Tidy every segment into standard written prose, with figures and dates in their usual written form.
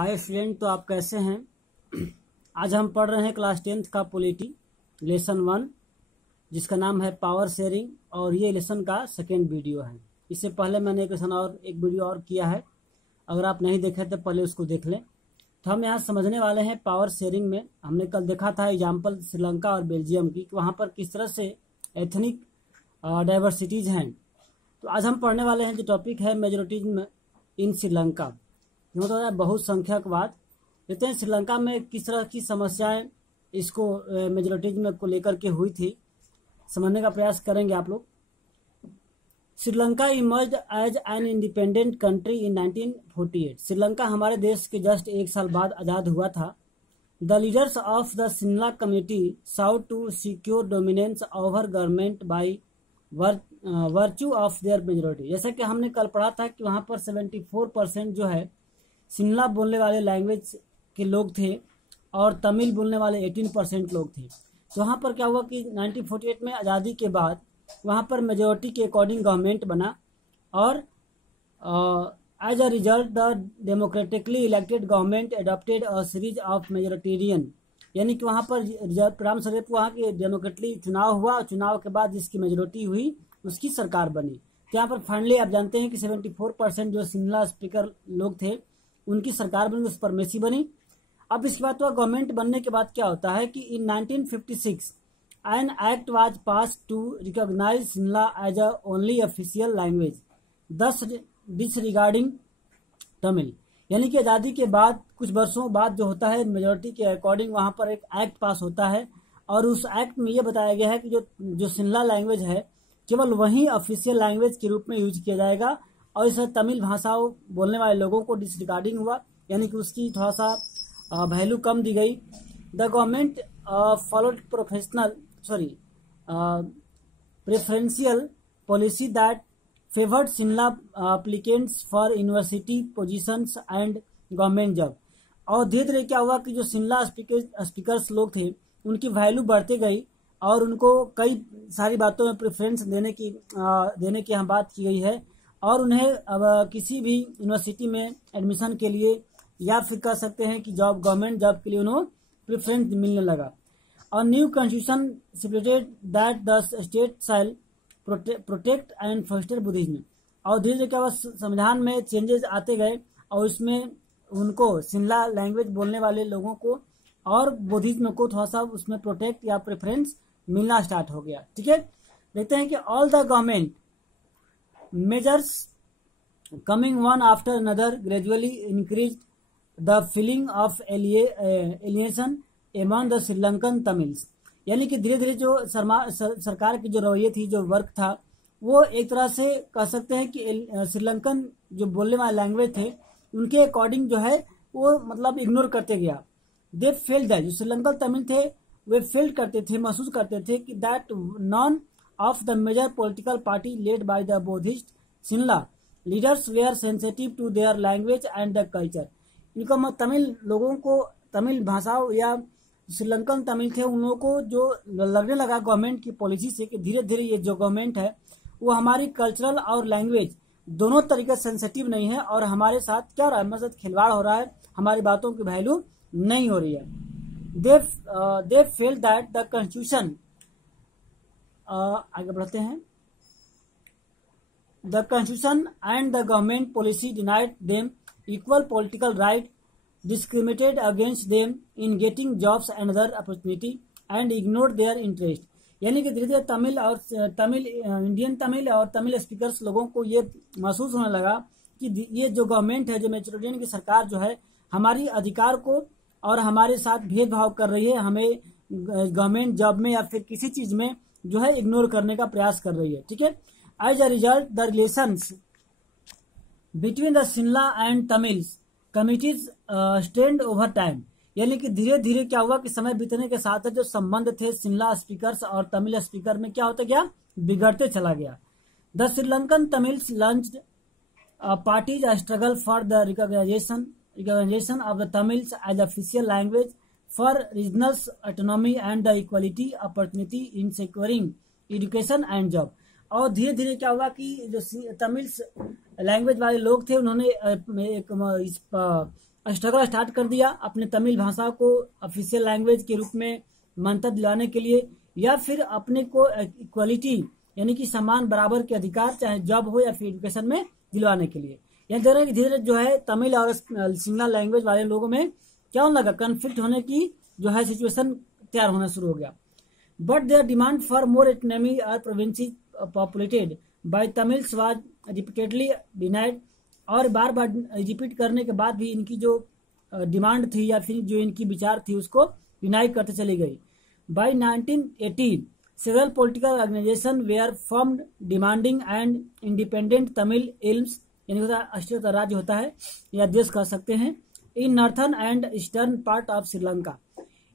Hi friend, तो आप कैसे हैं। आज हम पढ़ रहे हैं क्लास 10th का पॉलिटी लेसन 1, जिसका नाम है पावर शेयरिंग, और ये लेसन का सेकेंड वीडियो है। इससे पहले मैंने एक वीडियो और किया है, अगर आप नहीं देखे तो पहले उसको देख लें। तो हम यहाँ समझने वाले हैं पावर शेयरिंग में। हमने कल देखा था एग्जाम्पल श्रीलंका और बेल्जियम की, कि वहाँ पर किस तरह से एथनिक डाइवर्सिटीज हैं। तो आज हम पढ़ने वाले हैं जो टॉपिक है मेजोरिटीज इन श्रीलंका, मतलब है बहुसंख्यकवाद। कहते हैं श्रीलंका में किस तरह की समस्याएं इसको मेजोरिटीज को लेकर के हुई थी, समझने का प्रयास करेंगे आप लोग। Sri Lanka emerged as an independent country in 1948। Sri Lanka हमारे देश के जस्ट एक साल बाद आज़ाद हुआ था। The leaders of the Sinhala committee sought to secure dominance over government by virtue of their majority. जैसा कि हमने कल पढ़ा था कि वहाँ पर 74% जो है शिमला बोलने वाले लैंग्वेज के लोग थे और तमिल बोलने वाले 18% लोग थे। तो वहाँ पर क्या हुआ कि 1948 में आज़ादी के बाद वहाँ पर मेजोरिटी के अकॉर्डिंग गवर्नमेंट बना, और as a result the democratically elected government adopted a series of majoritarian, यानी कि वहाँ पर परिणाम स्वरूप वहाँ के डेमोक्रेटली चुनाव हुआ, और चुनाव के बाद जिसकी मेजोरिटी हुई उसकी सरकार बनी। तो यहाँ पर फाइनली आप जानते हैं कि 74% जो शिमला स्पीकर लोग थे उनकी सरकार बनी, उस पर मेसी बनी। अब इसके बाद तो गवर्नमेंट बनने के बाद क्या होता है कि in 1956 an act was pass to recognise Sinhala as a only official language thus disregarding Tamil, यानी कि आज़ादी के बाद कुछ वर्षों बाद जो होता है मेजोरिटी के अकॉर्डिंग वहाँ पर एक एक्ट पास होता है, और उस एक्ट में ये बताया गया है कि जो शिमला लैंग्वेज है केवल वही ऑफिशियल लैंग्वेज के रूप में यूज किया जाएगा, और इस तमिल भाषाओं बोलने वाले लोगों को डिसरिगार्डिंग हुआ, यानी कि उसकी थोड़ा सा वैल्यू कम दी गई। The government followed preferential policy that favoured Shimla applicants for university positions and government job. और धीरे धीरे क्या हुआ कि जो शिमला स्पीकर्स लोग थे उनकी वैल्यू बढ़ती गई, और उनको कई सारी बातों में प्रेफरेंस देने की हम बात की गई है, और उन्हें अब किसी भी यूनिवर्सिटी में एडमिशन के लिए या फिर कह सकते हैं कि गवर्नमेंट जॉब के लिए उन्हें प्रेफरेंस मिलने लगा। और new constitution stated that the state shall protect and foster Buddhism. और धीरे धीरे क्या हुआ संविधान में चेंजेस आते गए, और उसमें उनको शिमला लैंग्वेज बोलने वाले लोगों को और बुद्धिज्म को थोड़ा सा उसमें प्रोटेक्ट या प्रेफरेंस मिलना स्टार्ट हो गया। ठीक है, देखते हैं कि all the government measures coming one after another gradually increased the feeling of alienation among the Sri Lankan Tamils, यानी कि धीरे धीरे जो सरकार की जो रवैया थी, जो वर्क था, वो एक तरह से कह सकते हैं कि श्रीलंकन जो बोलने वाले लैंग्वेज थे उनके अकॉर्डिंग जो है वो मतलब इग्नोर करते गया। दे फेल्ट दैट, जो श्रीलंकन तमिल थे वे फेल्ट करते थे, महसूस करते थे कि that non of the major political party led by the Buddhist Sinhala leaders were sensitive to their language and the culture। इनको तमिल लोगों को, तमिल भाषाओं या श्रीलंकन तमिल थे उन लोगों को जो लगने लगा गवर्नमेंट की पॉलिसी से कि धीरे धीरे ये जो गवर्नमेंट है वो हमारी कल्चरल और लैंग्वेज दोनों तरीके सेंसिटिव नहीं है, और हमारे साथ क्या हो रहा है, हमारे साथ खिलवाड़ हो रहा है, हमारी बातों की वैल्यू नहीं हो रही है। दे फेल दैट द कॉन्स्टिट्यूशन, आगे बढ़ते हैं, the constitution and the government policy denied them equal political right, discriminated against them in getting jobs and other opportunity and ignored their interest. यानी कि धीरे धीरे इंडियन तमिल और तमिल स्पीकर्स लोगों को ये महसूस होने लगा कि ये जो गवर्नमेंट है, जो मेजोरिटेरियन की सरकार जो है, हमारी अधिकार को और हमारे साथ भेदभाव कर रही है, हमें गवर्नमेंट जॉब में या फिर किसी चीज में जो है इग्नोर करने का प्रयास कर रही है। ठीक है, as a result the relations between the Sinhala and Tamil committees strained over time, यानी कि धीरे धीरे क्या हुआ कि समय बीतने के साथ जो संबंध थे शिमला स्पीकर्स और तमिल स्पीकर में क्या होता गया, बिगड़ते चला गया। The Sri Lankan Tamils launched parties struggle for the recognition of the Tamils as official language for regional autonomy and the equality opportunity in securing education and job। और धीरे धीरे क्या हुआ कि जो तमिल लैंग्वेज वाले लोग थे उन्होंने एक स्ट्रगल स्टार्ट कर दिया अपने तमिल भाषा को ऑफिशियल लैंग्वेज के रूप में मान्यता दिलाने के लिए, या फिर अपने को इक्वलिटी यानी कि समान बराबर के अधिकार चाहे जॉब हो या फिर एजुकेशन में दिलवाने के लिए। यहाँ धीरे धीरे जो है तमिल और सिंगला लैंग्वेज वाले लोगों में क्या होने लगा, कन्फ्लिक्ट होने की जो है सिचुएशन तैयार होना शुरू हो गया। But there demand for more autonomy और provinces populated by Tamils was repeatedly denied, और बार बार रिपीट करने के बाद भी इनकी जो डिमांड थी या फिर जो इनकी विचार थी उसको डिनाई करते चली गई। By 1980 several political organizations were formed demanding and independent Tamil Eelams, यानी राष्ट्रीय राज्य होता है या देश कह सकते हैं, इन northern and eastern part of Sri Lanka.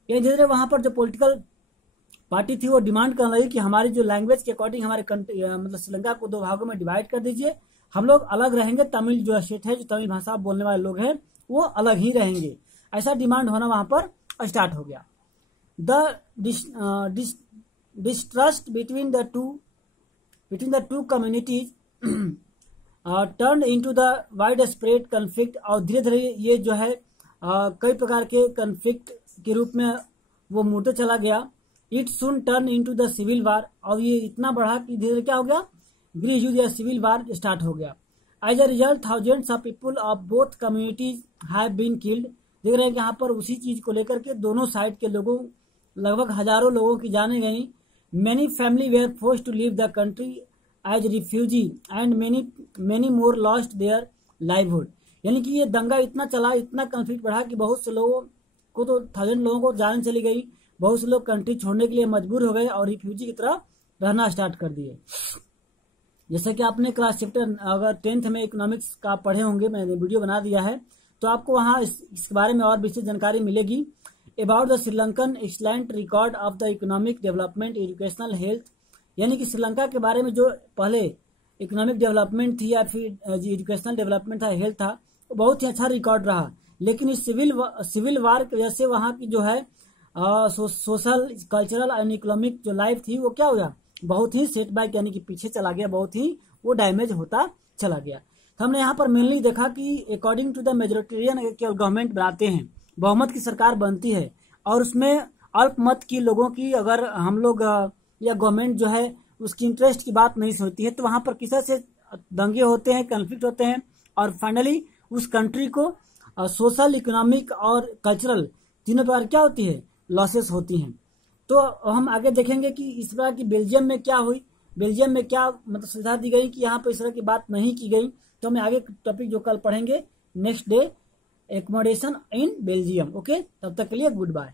ये धीरे धीरे वहां पर जो पॉलिटिकल पार्टी थी वो डिमांड करने लगी कि हमारी जो लैंग्वेज के अकॉर्डिंग हमारे मतलब श्रीलंका को 2 भागों में डिवाइड कर दीजिए, हम लोग अलग रहेंगे, तमिल जो स्टेट है जो तमिल भाषा बोलने वाले लोग हैं वो अलग ही रहेंगे। ऐसा डिमांड होना वहां पर स्टार्ट हो गया। The distrust between the two communities turned into the widespread conflict, और धीरे धीरे ये जो है कई प्रकार के कन्फ्लिक्ट के रूप में वो मुड़ते चला गया। It soon turned into the civil war, और ये इतना बढ़ा कि धीरे धीरे क्या हो गया, गृह युद्ध या सिविल वार स्टार्ट हो गया। As a result thousands of people of both communities have been killed. देख रहे हैं कि यहाँ पर उसी चीज को लेकर के दोनों साइड के लोगों लगभग हजारों लोगों की जाने गई। Many family were forced to leave the country as refugee and many more lost their livelihood। यानी कि ये दंगा इतना चला, इतना कन्फ्लिक्ट बढ़ा कि बहुत से लोगों को तो 1000 लोगों को जान चली गई, बहुत से लोग कंट्री छोड़ने के लिए मजबूर हो गए और रिफ्यूजी की तरह रहना स्टार्ट कर दिए। जैसे कि आपने क्लास चैप्टर अगर 10th में इकोनॉमिक्स का पढ़े होंगे, मैंने वीडियो बना दिया है तो आपको वहाँ इसके बारे में और विशेष जानकारी मिलेगी। About the Srilankan excellent record of the economic development, educational health, यानी कि श्रीलंका के बारे में जो पहले इकोनॉमिक डेवलपमेंट थी या फिर एजुकेशनल डेवलपमेंट था, हेल्थ था, वो बहुत ही अच्छा रिकॉर्ड रहा। लेकिन इस सिविल वार की वजह से वहाँ की जो है सोशल कल्चरल एंड इकोनॉमिक जो लाइफ थी वो क्या हो गया, बहुत ही सेटबैक यानी कि पीछे चला गया, बहुत ही वो डैमेज होता चला गया। तो हमने यहाँ पर मेनली देखा कि अकॉर्डिंग टू द मेजोरिटेरियन केवल गवर्नमेंट बनाते हैं, बहुमत की सरकार बनती है, और उसमें अल्पमत की लोगों की अगर हम लोग या गवर्नमेंट जो है उसकी इंटरेस्ट की बात नहीं सोचती है तो वहां पर किस तरह से दंगे होते हैं, कन्फ्लिक्ट होते हैं, और फाइनली उस कंट्री को सोशल, इकोनॉमिक और कल्चरल तीनों प्रकार क्या होती है, लॉसेस होती हैं। तो हम आगे देखेंगे कि इस प्रकार की बेल्जियम में क्या हुई, बेल्जियम में क्या मतलब सुविधा दी गई कि यहाँ पर इस तरह की बात नहीं की गई। तो हमें आगे टॉपिक जो कल पढ़ेंगे next day, accommodation in Belgium. Okay, तब तक के लिए गुड बाय।